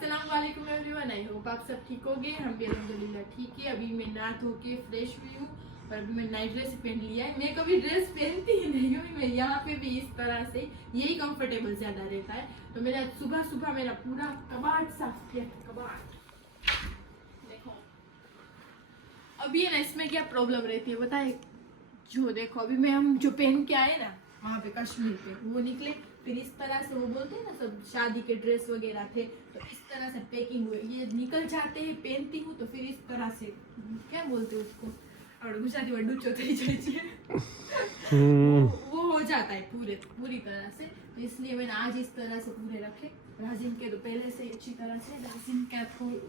अस्सलाम वालेकुम everyone, I hope आप सब ठीक होंगे। हम भी अल्हम्दुलिल्लाह ठीक है। अभी मैं नहा धो के फ्रेश हुई हूँ और अभी मैं नाइट ड्रेस पहन लिया है। मैं कभी ड्रेस पहनती ही नहीं हूँ, मैं यहाँ पे भी इस तरह से यही कंफर्टेबल ज़्यादा रहता है। तो मैंने सुबह सुबह मेरा पूरा कबाड़ साफ किया। कबाड़ देखो अभी है ना, इसमें क्या प्रॉब्लम रहती है बताए। जो देखो अभी मैं हम जो पहन के आए ना वहाँ पे कश्मीर पे, वो निकले फिर इस तरह से, वो बोलते हैं ना सब शादी के ड्रेस वगैरह थे तो इस तरह से पैकिंग हुई, ये निकल जाते हैं पहनती हूँ तो फिर इस तरह से क्या बोलते हैं उसको, और गुजराती में डूचो थी जाए वो हो जाता है पूरी तरह से। तो इसलिए मैंने आज इस तरह से पूरे रखे। राजिन के तो पहले से अच्छी तरह से राजिन का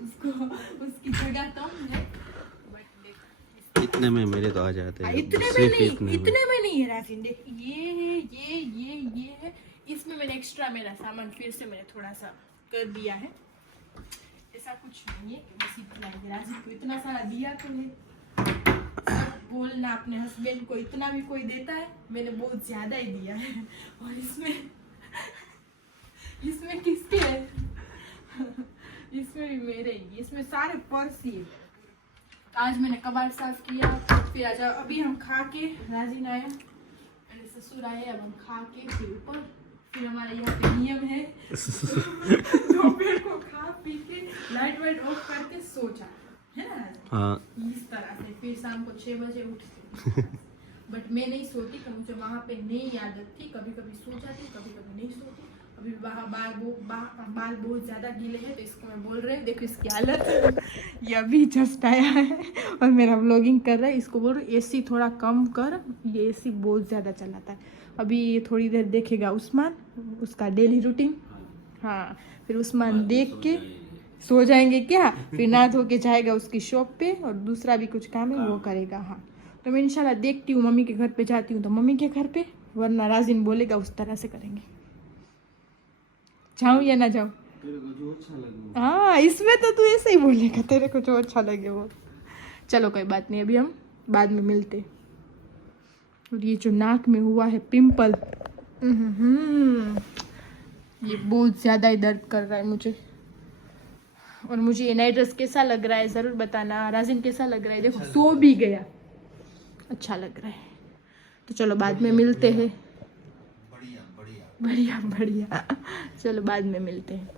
उसको उसकी जगह कम है, इतने में मेरे तो आ जाते हैं। इतने में नहीं है राजिन। देख ये है, इसमें मैंने एक्स्ट्रा मेरा सामान फिर से मैंने थोड़ा सा कर दिया है। ऐसा कुछ नहीं है कि बस इतना ही। राजिन को इतना सारा दिया तो है, बोलना अपने हस्बैंड को इतना भी कोई देता है, मैंने बहुत ज्यादा ही दिया है। और इसमें किसके है इसमें भी मेरे ही, इसमें सारे पर्स ही है। आज मैंने कबाड़ साफ किया, फिर आज अभी हम खा के, राजिन आया मेरे ससुर आए, अब हम खा के फिर ऊपर, फिर हमारे यहाँ पे नियम है दोपहर को खा पी के लाइट वाइट ऑफ करके सो जाना है ना। हाँ। इस तरह से फिर शाम को 6 बजे उठते बट मैं नहीं सोती कि मुझे वहाँ पे नहीं आदत थी, कभी कभी सो जाती कभी कभी नहीं सोती। अभी बाल बहुत ज़्यादा गीले हैं तो इसको मैं बोल रही हूँ, देखो इसकी हालत ये अभी जस्ट आया है और मेरा व्लॉगिंग कर रहा है। इसको बोल रही हूँ एसी थोड़ा कम कर, ये एसी बहुत ज़्यादा चलाता है। अभी ये थोड़ी देर देखेगा उस्मान, उसका डेली रूटीन। हाँ, फिर उस्मान देख के सो जाएंगे क्या, फिर नहा धो के जाएगा उसकी शॉप पे और दूसरा भी कुछ काम है वो करेगा। हाँ, तो मैं इंशाल्लाह देखती हूँ, मम्मी के घर पे जाती हूँ तो मम्मी के घर पे, वरना राजिन बोलेगा उस तरह से करेंगे। जाऊँ या ना जाऊँ? हाँ, इसमें तो तू ऐसे ही बोलेगा, तेरे को जो अच्छा लगे वो। चलो कोई बात नहीं, अभी हम बाद में मिलते। और ये जो नाक में हुआ है पिंपल, ये बहुत ज़्यादा ही दर्द कर रहा है मुझे। और मुझे ये नाइट ड्रेस कैसा लग रहा है ज़रूर बताना। राजिन कैसा लग रहा है? देखो सो भी गया, अच्छा लग रहा है। तो चलो बाद में मिलते हैं। बढ़िया चलो बाद में मिलते हैं।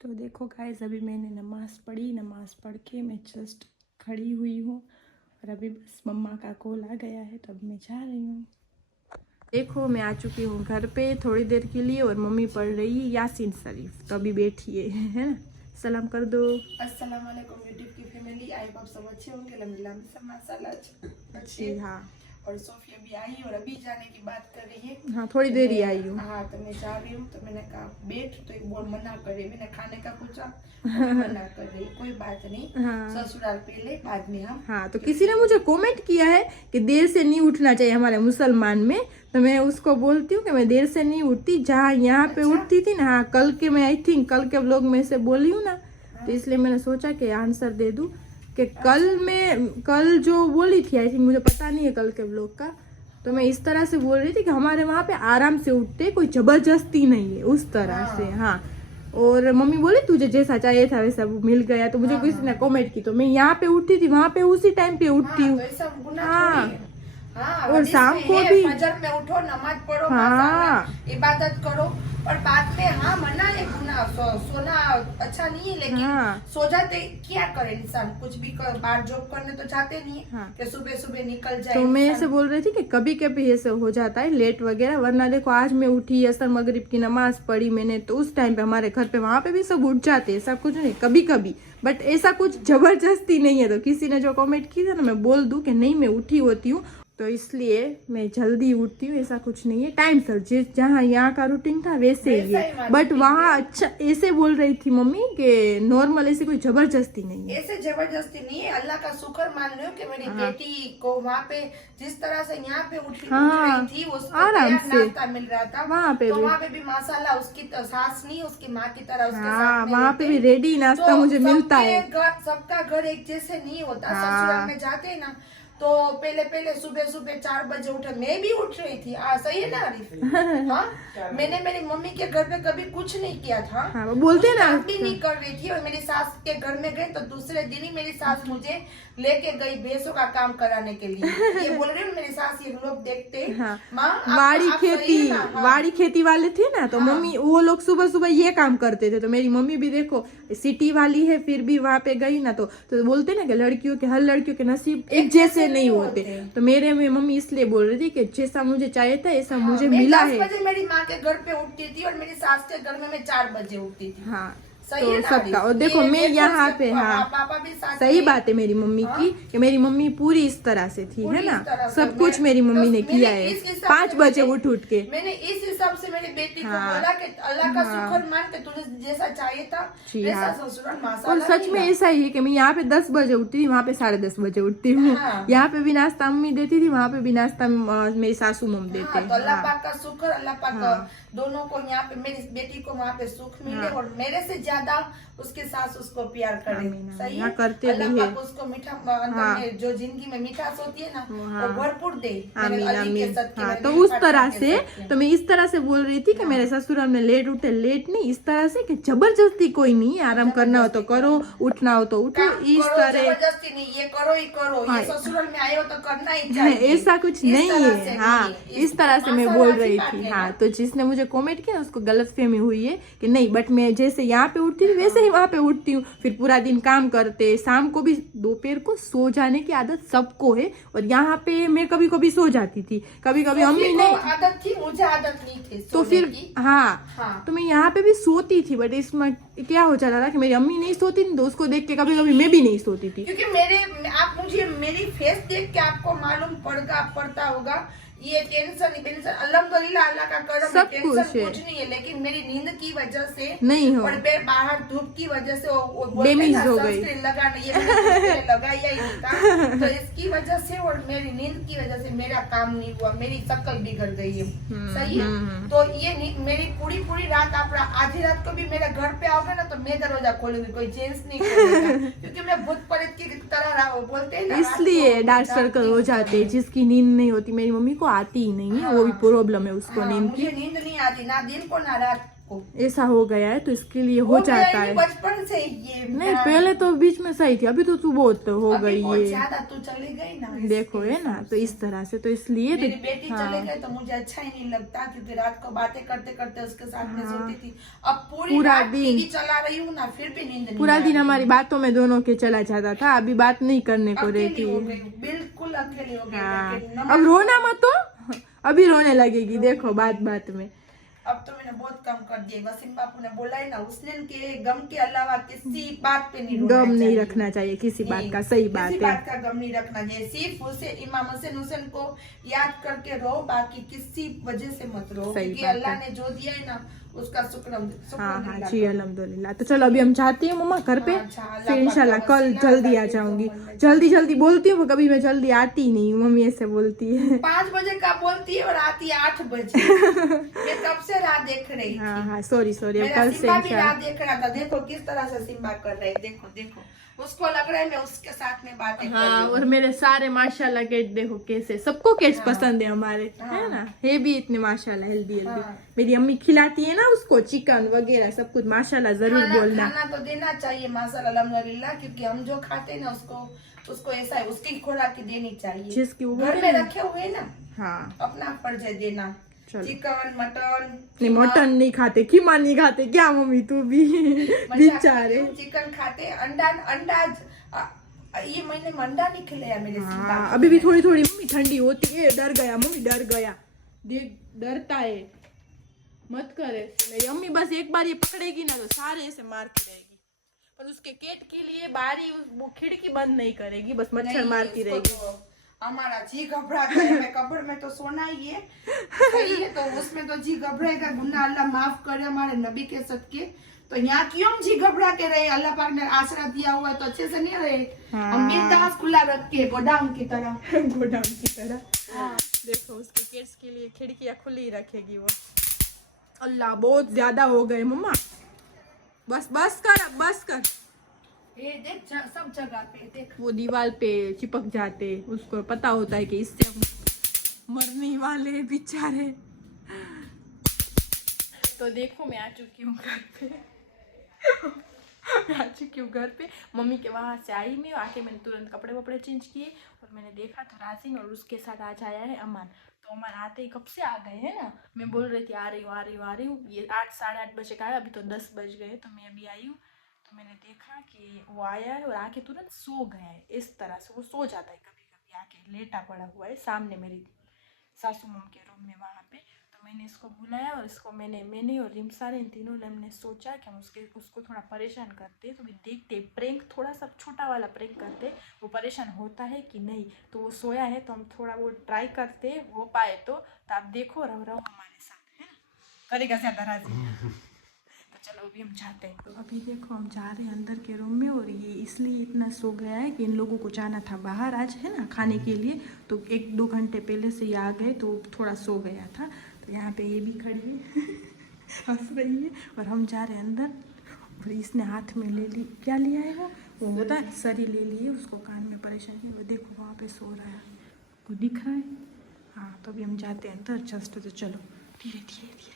तो देखो गाइस, अभी मैंने नमाज़ पढ़ी, नमाज़ पढ़ के मैं जस्ट खड़ी हुई हूँ और अभी बस मम्मा का कॉल आ गया है तो अब मैं जा रही हूँ। देखो मैं आ चुकी हूँ घर पे थोड़ी देर के लिए और मम्मी पढ़ रही है यासीन शरीफ, तो अभी बैठी है ना। सलाम कर दो। अस्सलाम वालेकुम यूट्यूब की फैमिली, आई आप सब अच्छे होंगे। अल्हम्दुलिल्लाह अच्छी। हाँ, और सोफिया भी आई और अभी जाने की बात कर रही है। हाँ, थोड़ी देर ही आई हूँ। हाँ, तो मैं जा रही हूँ। तो मैंने कहा बैठ, तो एक बोल मना कर रही, मैंने खाने का पूछा मना कर रही। कोई बात नहीं। हाँ। ससुराल पहले बाद में हम। हाँ, तो किसी ने मुझे कमेंट किया है कि देर से नहीं उठना चाहिए हमारे मुसलमान में, तो मैं उसको बोलती हूँ कि मैं देर से नहीं उठती, जहाँ यहाँ पे उठती थी ना। हाँ, कल के मैं आई थिंक कल के व्लॉग में से बोली हूँ ना, तो इसलिए मैंने सोचा कि आंसर दे दूँ कि कल जो बोली थी, आई थिंक मुझे पता नहीं है कल के व्लॉग का, तो मैं इस तरह से बोल रही थी कि हमारे वहाँ पे आराम से उठते, कोई जबरदस्ती नहीं है उस तरह से। हाँ, और मम्मी बोली तुझे जैसा चाहिए था वैसा मिल गया, तो मुझे किसी ने कमेंट की, तो मैं यहाँ पे उठती थी, वहाँ पे उसी टाइम पे उठती हूँ। हाँ, और शाम को भी फजर में उठो, नमाज पढ़ो, इबादत करो, और बाद में हाँ मना है गुनाह, सोना अच्छा नहीं है, लेकिन सो जाते क्या करे इंसान, कुछ भी बाहर जॉब करने तो जाते नहीं है। हाँ, कि सुबह सुबह निकल जाए। तो मैं ऐसे बोल रही थी कि कभी कभी ऐसे हो जाता है लेट वगैरह, वरना देखो आज मैं उठी, असर मगरिब की नमाज पढ़ी मैंने, तो उस टाइम पे हमारे घर पे वहाँ पे भी सब उठ जाते, ऐसा कुछ नहीं, कभी कभी, बट ऐसा कुछ जबरदस्ती नहीं है। तो किसी ने जो कमेंट की था ना, मैं बोल दूं कि नहीं मैं उठी होती हूँ, तो इसलिए मैं जल्दी उठती हूँ, ऐसा कुछ नहीं है। टाइम सर जहाँ यहाँ का रूटीन था वैसे ही है, बट वहाँ अच्छा ऐसे बोल रही थी मम्मी कि नॉर्मल, ऐसे कोई जबरदस्ती नहीं है। ऐसे जबरदस्ती नहीं है, अल्लाह का शुक्र मान रही हूँ कि मेरी बेटी को वहाँ पे जिस तरह से यहाँ पे उठ रही थी, उसको आराम से नाश्ता मिल रहा था वहाँ पे, तो वहाँ पे भी माशाल्लाह उसकी सास नहीं, उसकी माँ की तरह उसके साथ वहाँ पे भी रेडी नाश्ता मुझे मिलता है। सबका घर एक जैसे नहीं होता, ससुराल में जाते ना तो पहले सुबह सुबह 4 बजे उठे, मैं भी उठ रही थी। सही है ना आरिफ? हाँ, मैंने मेरी मम्मी के घर पे कभी कुछ नहीं किया था। हाँ, वो बोलते कुछ ना काम भी नहीं कर रही थी। और मेरी सास के घर में गई तो दूसरे दिन ही मेरी सास मुझे लेके गई भैंसों का काम कराने के लिए। ये बोल रही हूँ मेरी सास, ये लोग देखते हैं, हाँ, माँ वाड़ी आप सही खेती, है ना? हाँ। वाड़ी खेती वाले थे ना, तो हाँ। मम्मी वो लोग सुबह सुबह ये काम करते थे। तो मेरी मम्मी भी देखो सिटी वाली है, फिर भी वहां पे गई ना, तो बोलते ना कि लड़कियों के, हर लड़कियों के नसीब एक जैसे नहीं होते। तो मेरे में मम्मी इसलिए बोल रही थी कि जैसा मुझे चाहिए था ऐसा मुझे मैं मिला 10 है। बजे मेरी माँ के घर पे उठती थी और मेरी सास के घर में मैं 4 बजे उठती थी। हाँ, सही तो है ना सबका। और आरिफ? देखो ये मैं देखो यहाँ इसके पे, हाँ पापा भी साथ सही में। बात है मेरी मम्मी की, कि मेरी मम्मी पूरी इस तरह से थी, है ना, सब कुछ मेरी मम्मी ने किया है 5 बजे उठ के। मैंने इस हिसाब से मेरी बेटी को हाँ। बोला कि अल्लाह का शुक्र मान के तुझे जैसा चाहिए था जी वैसा हाँ। ससुराल और माशाल्लाह सच में मिला। ऐसा ही है कि मैं यहाँ पे 10 बजे उठती थी, वहाँ पे 10:30 बजे उठती हूँ। हाँ। यहाँ पे भी नाश्ता मम्मी देती थी, वहाँ पे भी नाश्ता मेरी सासू मम देते हाँ, तो अल्लाह हाँ। पाक का शुक्र, अल्लाह पाक हाँ। दोनों को यहाँ पे, मेरी बेटी को वहाँ पे सुख मिले। हाँ। और मेरे से ज्यादा उसके सास उसको प्यार करे। आमीन, आमीन। सही हाँ, है? करते अल्लाह भी है। पाक उसको मीठा अंदर हाँ। में जो जिंदगी में मिठास होती है ना, हाँ। वो भरपूर दे। मेरे आमीन अली के आमीन। सदके, हाँ, मेरे तो बीवी उस फातिमा तरह के से, सदके। तो मैं इस तरह से बोल रही थी कि मेरे ससुराल में लेट उठे, लेट नहीं, इस तरह से कि जबरदस्ती कोई नहीं, आराम करना हो तो करो, उठना हो तो उठो, काम इस करो, तरह। जबरदस्ती नहीं, ये करो ही करो। हाँ। ये ससुराल में आए हो तो करना ही चाहिए। ऐसा कुछ इस नहीं तरह है। से हाँ, नहीं। इस तरह से मैं माशाल्लाह बोल अच्छी रही बात थी। है हाँ, ना। तो जिसने मुझे कमेंट किया उसको गलतफहमी हुई है कि नहीं, बट मैं जैसे यहाँ पे उठती थी वैसे ही वहाँ पे उठती हूँ, फिर पूरा दिन काम करते, शाम को भी, दोपहर को सो जाने की आदत सबको है। और यहाँ पे मैं कभी कभी सो जाती थी, कभी कभी सोफी अम्मी को नहीं, आदत थी, मुझे आदत नहीं थी तो सोने फिर की। हाँ, हाँ। तो मैं यहाँ पे भी सोती थी, बट इसमें क्या हो जाता था कि मेरी अम्मी नहीं सोती थी, तो उसको देख के कभी कभी मैं भी नहीं सोती थी। क्योंकि आप मुझे मेरी फेस देख के आपको मालूम पड़ता होगा ये टेंशन अल्हम्दुलिल्लाह अल्लाह का करम है, सब टेंशन कुछ है। कुछ नहीं है। लेकिन मेरी नींद की वजह से नहीं हो, और फिर बाहर धूप की वजह से वो बोलते हैं Damage ना, हो गई। sunscreen लगाना, ये मैंने लगाया ही नहीं था। तो इसकी वजह से और मेरी नींद की वजह से मेरा काम नहीं हुआ, मेरी शक्ल बिगड़ गई है। सही है? तो ये मेरी पूरी रात, आप आधी रात को भी मेरे घर पे आओगे ना तो मैं दरवाजा खोलूंगी, कोई जेंट्स नहीं खोलेगा। क्योंकि मैं भूत प्रेत की तरह बोलते हैं ना, इसलिए डार्क सर्कल हो जाते हैं। जिसकी नींद नहीं होती, मेरी मम्मी को आती ही नहीं है, वो भी प्रॉब्लम है उसको हाँ, नींद मुझे की, नींद नहीं आती ना दिन को ना रात को। ऐसा हो गया है, तो इसके लिए हो जाता है। बचपन से ये नहीं, पहले तो बीच में सही थी, अभी तो तू बहुत हो अभी गई बहुत है, ज्यादा तू चली गई ना, देखो है ना, तो इस तरह से, तो इसलिए मेरी तो बेटी हाँ, चले गए तो मुझे अच्छा ही नहीं लगता। क्योंकि रात को बातें करते करते उसके साथ में हाँ। सोती थी। अब पूरी पूरा रात दिन। टीवी चला रही हूँ ना, फिर भी नींद नहीं पूरा आ दिन रही। हमारी बातों में दोनों के चला जाता था, अभी बात नहीं करने को अकेली रहती हो है। गई, बिल्कुल अकेली हो गई। हाँ, लेकिन अब रोना मत तो, अभी रोने लगेगी, देखो बात बात में। अब तो मैंने बहुत कम कर दिया। वसीम बापू ने बोला है ना, उसने के गम के अलावा किसी बात पे नहीं रोना गम नहीं चाहिए। रखना चाहिए किसी बात नहीं, का, सही बात किसी है। बात का गम नहीं रखना चाहिए। सिर्फ उसे इमाम हुसैन को याद करके रहो, बाकी किसी वजह से मत रहो। सही क्योंकि बात अल्लाह है। ने जो दिया है ना उसका शुक्र हाँ हाँ अल्लाह जी, का। अल्हम्दुलिल्लाह। तो चलो अभी हम चाहती हूँ मम्मा घर पे, हाँ, अच्छा, अल्लाह फिर इंशाल्लाह पाक का कल वसीला, जल्दी अल्लाह आ के जाऊंगी। फजल में। जल्दी जल्दी बोलती हूँ, कभी मैं जल्दी आती ही नहीं, मम्मी ऐसे बोलती है। 5 बजे का बोलती है और आती 8 बजे। मैं कब से राह देख रही थी। हाँ हाँ, सॉरी अब मेरा कल से सिम्बा भी इंशाल्लाह। राह देख रहा था। देखो किस तरह से सिम्बा कर रहे, देखो देखो, उसको लग रहा है मैं उसके साथ में बातें कर रही हाँ, हूँ। और मेरे सारे माशाल्लाह केट देखो कैसे, सबको केट्स हाँ। पसंद है हमारे, हाँ। है ना, है भी इतने माशाल्लाह, हेल्दी हेल्दी। हाँ। मेरी अम्मी खिलाती है ना उसको चिकन वगैरह सब कुछ, माशाल्लाह जरूर बोलना। खाना तो देना चाहिए माशाल्लाह अल्हम्दुलिल्लाह। क्योंकि हम जो खाते हैं ना उसको ऐसा है, उसकी खुराक देनी चाहिए। जिसकी वो घर है में ना। रखे हुए ना, हाँ, अपना फर्ज है देना। चलो। चिकन मटन नहीं, मटन नहीं खाते, कीमा नहीं खाते, क्या मम्मी तू भी बेचारे। चिकन खाते, अंडा ये महीने में अंडा नहीं खिलाया मेरे सिम्बा हाँ, को। अभी भी थोड़ी थोड़ी मम्मी ठंडी होती है, डर गया मम्मी, डर गया, देख डरता है, मत करे। मेरी अम्मी बस एक बार ये पकड़ेगी ना तो सारे ऐसे मारती रहेगी, पर उसके केट के लिए बारी वो खिड़की बंद नहीं करेगी, बस मच्छर नहीं, मारती इसको रहेगी। तो हमारा जी घबराता है। मैं कब्र में तो सोना ही है, सही है, तो उसमें तो जी घबराएगा। गुनाह अल्लाह माफ करे हमारे नबी के सदके। तो यहाँ क्यों हम जी घबरा के रहे? अल्लाह पाक ने आसरा दिया हुआ है तो अच्छे से नहीं रहे। हाँ। हम बिंदास खुला रख के गोदाम की तरह। गोदाम की तरह। हाँ। देखो उसके केट्स के लिए खिड़कियां खुली रखेगी वो। अल्लाह बहुत ज्यादा हो गए मम्मा, बस बस कर, अब बस कर। ये देख सब जगह पे देख। वो दीवार पे चिपक जाते, उसको पता होता है कि इससे हम मरने वाले बेचारे। तो देखो मैं आ चुकी हूँ घर पे। मैं आ चुकी हूँ घर पे। मम्मी के वहाँ से आई मैं, आके मैंने तुरंत कपड़े वपड़े चेंज किए और मैंने देखा तो राजिन और उसके साथ आज आया है अमन। तो अमन आते ही कब से आ गए हैं ना, मैं बोल रही थी आ रही हूँ आ रही हूँ आ रही हूँ। ये 8 साढ़े 8 बजे का है, अभी तो 10 बज गए। तो मैं अभी आई हूँ तो मैंने देखा कि वो आया है और आके तुरंत सो गया है। इस तरह से वो सो जाता है कभी कभी, आके लेटा पड़ा हुआ है सामने मेरी सासू मम के रूम में वहाँ पे। तो मैंने इसको बुलाया और इसको मैंने और रिमसा ने, इन तीनों ने हमने सोचा कि हम उसको थोड़ा परेशान करते, तो भी देखते प्रैंक थोड़ा सा छोटा वाला प्रैंक करते, वो परेशान होता है कि नहीं। तो वो सोया है तो हम थोड़ा वो ट्राई करते, हो पाए तो आप देखो, रहो हमारे साथ, है ना, करेगा ज़्यादा राजी। तो चलो अभी हम जाते हैं। तो अभी देखो हम जा रहे हैं अंदर के रूम में, और ये इसलिए इतना सो गया है कि इन लोगों को जाना था बाहर आज, है ना, खाने के लिए। तो 1-2 घंटे पहले से ये आ गए तो थोड़ा सो गया था। तो यहाँ पे ये भी खड़ी है हंस रही है, और हम जा रहे हैं अंदर। और इसने हाथ में ले ली, क्या लिया है वो होता है सरी ले लिए, उसको कान में परेशान है। वो देखो वहाँ पे सो रहा है, वो दिख रहा है। हाँ तो अभी हम जाते हैं अंदर जस्ट। तो चलो धीरे धीरे धीरे।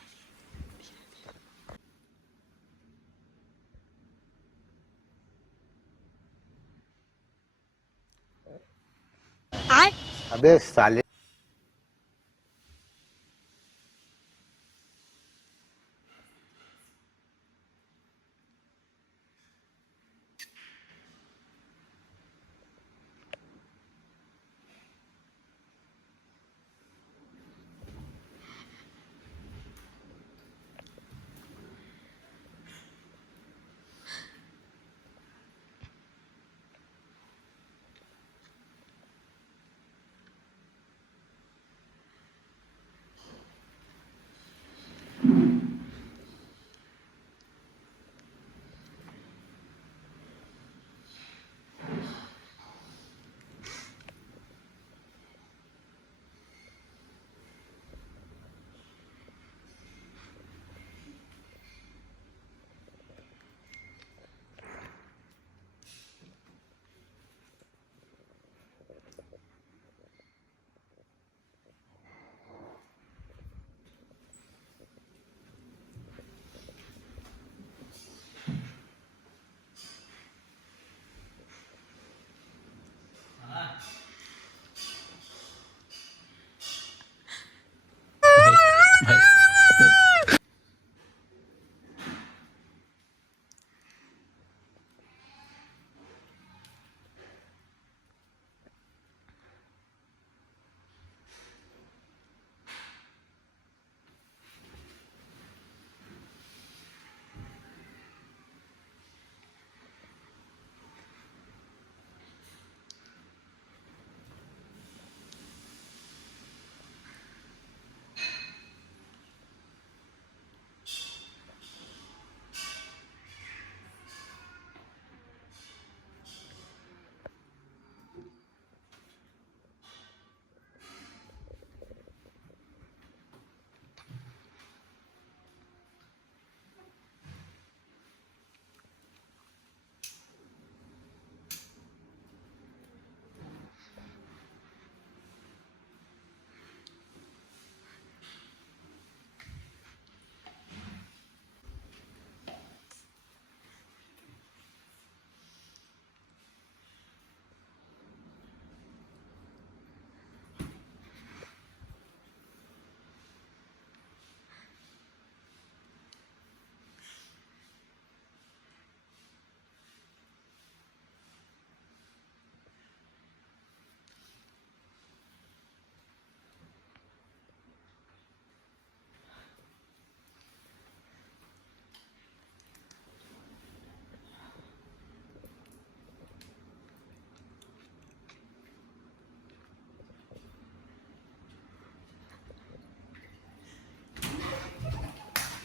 अबे साले।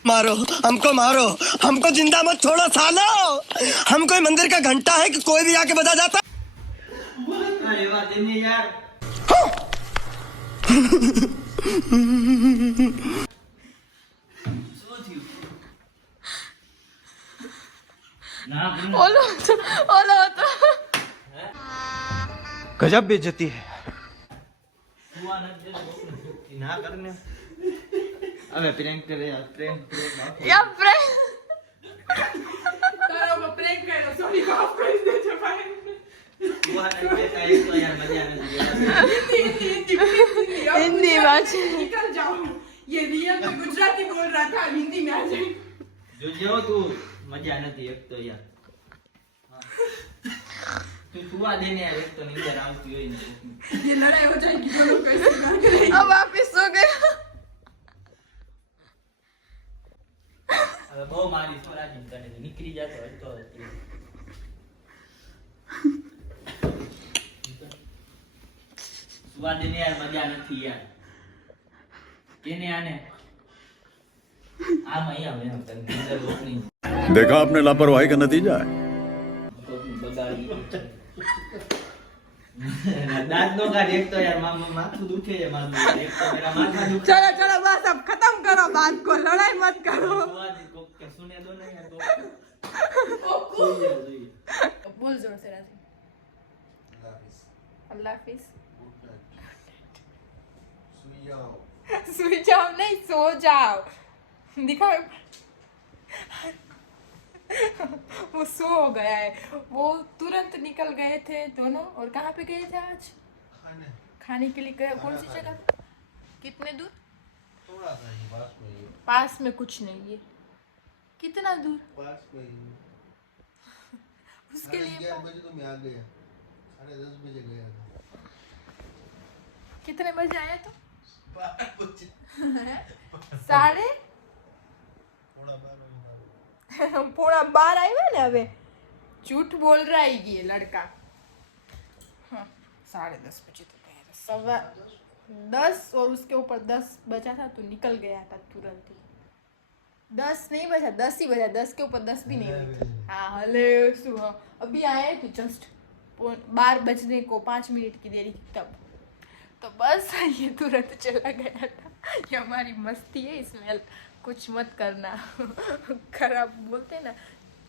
मारो हमको जिंदा मत छोड़ो सालो। हम कोई मंदिर का घंटा है कि कोई भी आके बजा जाता। अरे बात नहीं यार। ओलो गजब बेइज्जती है। ना करने अबे प्रैंक करे यार, प्रैंक या फ्रेंड करो प्रैंक करो, सॉरी माफ कर दे भाई। हुआ ना बेटा, एक तो यार मजा आने दे। हिंदी बात निकल जाओ, ये रियल में गुजराती बोल रहा था, हिंदी में आ जाए। जो तू मजा નથી એક તો યાર, તું સુવા દે ને યાર, એક તો નીંદર આવતી હોય ને। ये लड़ाई हो जाएगी दोनों को, ऐसे ना करें। अब वापस सो गए। હવે બહુ મારી સોરાજી કરે છે, નીકળી જાતો હતો સુવા દે ને યાર, મજા નથી યાર। કેને આને આમ અહીંયા આવે, તને નીંદર ઓપની देखा आपने लापरवाही का नतीजा है। બગાડી દાંત નો કાઢ, એક તો યાર માથું દુખે છે મારું, એક તો મેરા માથા દુખે। चलो चलो बस अब खत्म करो बात को, लड़ाई मत करो। सुने दो ना यार, बोल जोर से राजी। अल्लाह हाफिज। सोई जाओ नहीं, सो जाओ। दिखाओ वो सो गया है। वो तुरंत निकल गए थे दोनों। और कहाँ पे गए थे आज? खाने के लिए गए। कौन सी जगह? कितने दूर? थोड़ा सा ही पास में ही। पास में कुछ नहीं है। कितना दूर? पास में ही। उसके लिए 11 बजे तो मैं आ गया, 10:30 बजे गया था। कितने बजे आए तो? 12 बजे। साढ़े थोड़ा 12 बजे। पूरा 12 आए ना। अबे झूठ बोल रहा है ये लड़का। हाँ 10:30 बजे तो गया था, 10 और उसके ऊपर 10 बचा था तो निकल गया था तुरंत ही। 10 नहीं बचा, 10 ही बचा, 10 के ऊपर 10 भी नहीं बचा। हाँ हले सुबह अभी आए तो जस्ट 12 बजने को 5 मिनट की देरी थी तब। तो बस ये तुरंत चला गया था। ये हमारी मस्ती है, इसमें कुछ मत करना। खराब बोलते ना,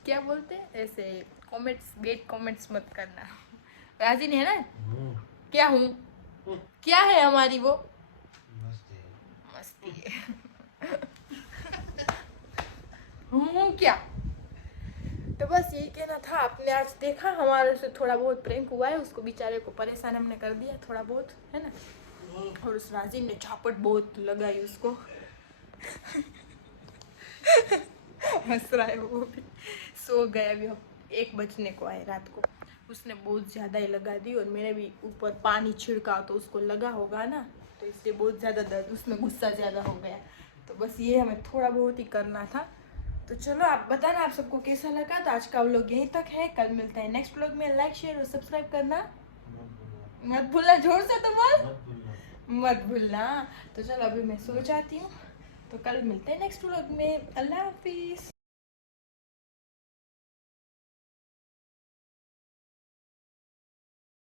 क्या बोलते हैं ऐसे, कमेंट्स बेड कमेंट्स मत करना। राजी नहीं है ना? क्या हूँ, क्या है हमारी वो मस्ती है। हूँ क्या? तो बस यही कहना था। आपने आज देखा हमारे से थोड़ा बहुत प्रैंक हुआ है, उसको बेचारे को परेशान हमने कर दिया थोड़ा बहुत, है ना। और उस राजी ने झापट बहुत लगाई उसको। हंस रहा है वो भी। सो गया। अभी हम 1 बजने को आए रात को। उसने बहुत ज़्यादा ही लगा दी और मैंने भी ऊपर पानी छिड़का तो उसको लगा होगा ना, तो इसलिए बहुत ज़्यादा दर्द, उसमें गुस्सा ज़्यादा हो गया। तो बस ये हमें थोड़ा बहुत ही करना था। तो चलो आप बताना आप सबको कैसा लगा। तो आज का व्लॉग यहीं तक है। कल मिलते हैं नेक्स्ट व्लॉग में। लाइक शेयर और सब्सक्राइब करना मत भूलना। जोर से तो बोल, मत भूलना। तो चलो अभी मैं सो जाती हूँ, तो कल मिलते हैं नेक्स्ट व्लॉग में। अल्लाह हाफिज़।